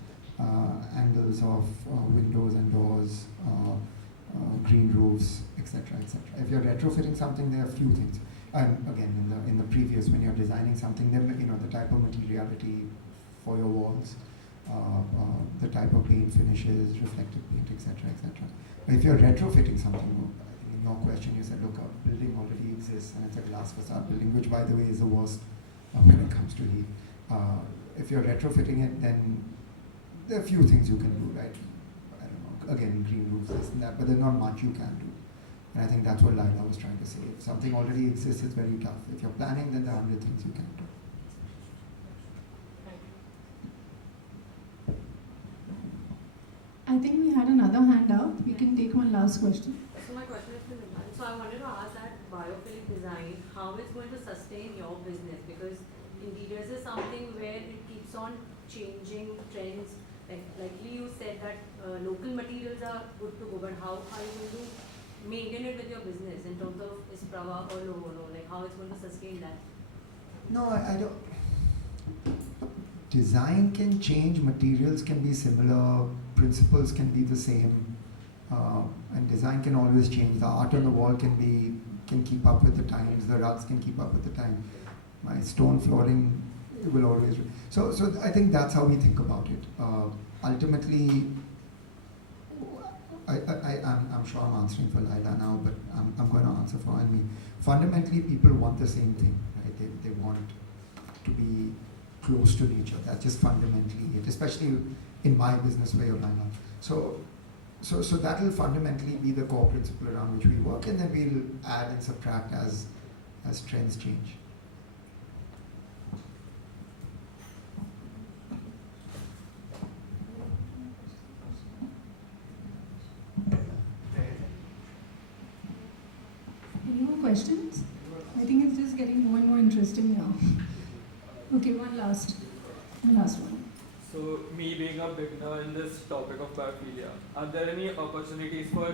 angles of windows and doors, green roofs, etc., etc. If you're retrofitting something, there are a few things. Again, in the previous, when you're designing something, then the type of materiality for your walls, the type of paint finishes, reflective paint, etc., etc. But if you're retrofitting something, I think in your question you said, look, a building already exists and it's a glass facade building, which by the way is the worst when it comes to heat. If you're retrofitting it, then there are a few things you can do, right? I don't know, again, green roofs, this and that, but there's not much you can do. And I think that's what Laila was trying to say. If something already exists, it's very tough. If you're planning, then there are 100 things you can do. I think we had another hand up. We can take one last question. So my question is to Nibhrant. So I wanted to ask that biophilic design, how it's going to sustain your business? Because interiors is something where it keeps on changing trends. Like you said that local materials are good to go, but how are you going to maintain it with your business in terms of Isprava or logo? Like how it's going to sustain that? No, I don't. Design can change, materials can be similar, principles can be the same, and design can always change. The art on the wall can keep up with the times, the rugs can keep up with the time. My stone flooring will always. So I think that's how we think about it. Ultimately, I'm sure I'm answering for Laila now, but I'm going to answer for me. Fundamentally, people want the same thing, right? They want to be close to nature. That's just fundamentally it, especially in my business where you're buying up. So that will fundamentally be the core principle around which we work, and then we'll add and subtract as trends change. Any more questions? I think it's just getting more and more interesting now. Okay, one last one. So, me being a beginner in this topic of biophilia, are there any opportunities for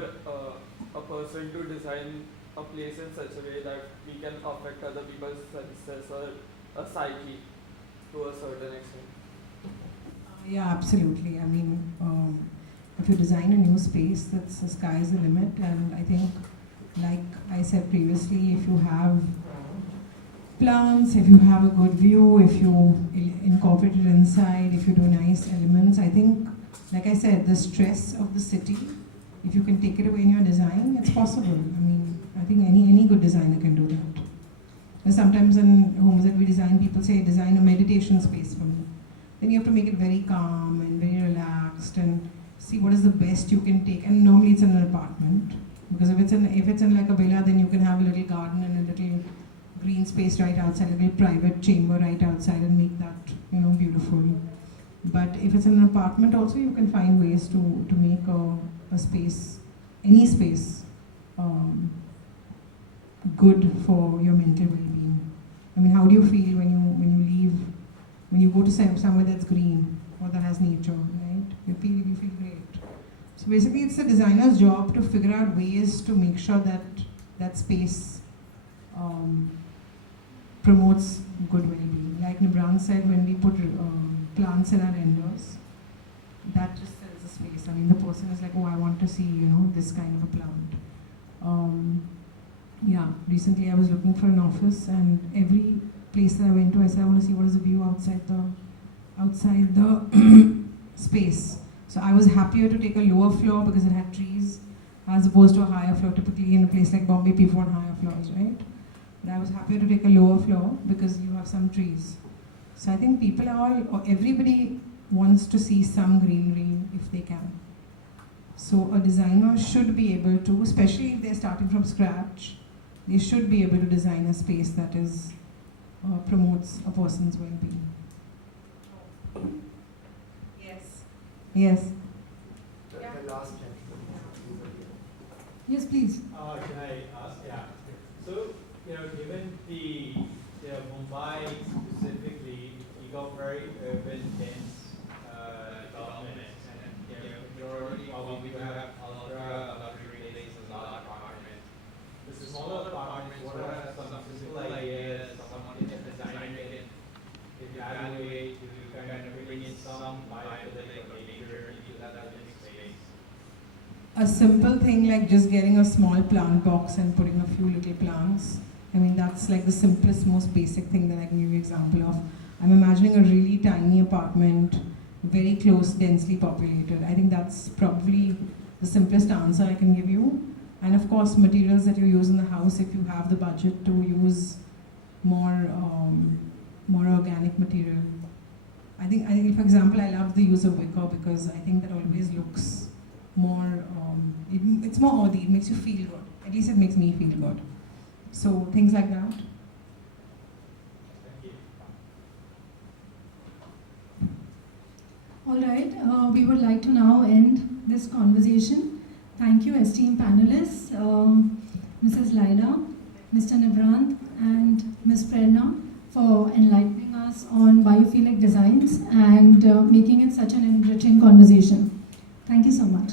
a person to design a place in such a way that we can affect other people's senses or a psyche to a certain extent? Yeah, absolutely. I mean, if you design a new space, that's the sky's the limit. And I think, like I said previously, if you have plants, if you have a good view, if you incorporate it inside, if you do nice elements, I think, like I said, the stress of the city, if you can take it away in your design, it's possible. I mean, I think any good designer can do that. And sometimes in homes that we design, people say, design a meditation space for me. Then you have to make it very calm and very relaxed and see what is the best you can take. And normally it's in an apartment. Because if it's in like a villa, then you can have a little garden and a little green space right outside, a little private chamber right outside and make that, beautiful. But if it's in an apartment also, you can find ways to make a space, any space, good for your mental well-being. I mean, how do you feel when you leave, when you go to somewhere that's green or that has nature, right? You feel great. So basically, it's the designer's job to figure out ways to make sure that that space promotes good well-being. Like Nibhrant said, when we put plants in our renders, that just sells the space. I mean, the person is like, oh, I want to see, this kind of a plant. Yeah, recently I was looking for an office, and every place that I went to, I said, I want to see what is the view outside the space. So I was happier to take a lower floor because it had trees, as opposed to a higher floor. Typically in a place like Bombay, people want higher floors, right? But I was happier to take a lower floor because you have some trees. So I think people are or everybody wants to see some greenery if they can. So a designer should be able to, especially if they're starting from scratch, they should be able to design a space that is promotes a person's well-being. Yes. Yes. The last gentleman. Yes, please. Can I ask? Yeah. So, given the Mumbai specifically, you got very urban, dense developments, and majority we have ultra luxury places, large apartments. The smaller apartments, what are some simple ideas someone can design can evaluate to kind of bring in some biophilic or nature into that living space? A simple thing like just getting a small plant box and putting a few little plants. I mean, that's like the simplest, most basic thing that I can give you an example of. I'm imagining a really tiny apartment, very close, densely populated. I think that's probably the simplest answer I can give you. And of course, materials that you use in the house, if you have the budget to use more organic material. I think, for example, I love the use of wicker because I think that always looks more, it's more earthy, it makes you feel good. At least it makes me feel good. So things like that. Thank you. All right, we would like to now end this conversation. Thank you, esteemed panelists, Mrs. Laila, Mr. Nibhrant, and Ms. Prerna for enlightening us on biophilic designs and making it such an enriching conversation. Thank you so much.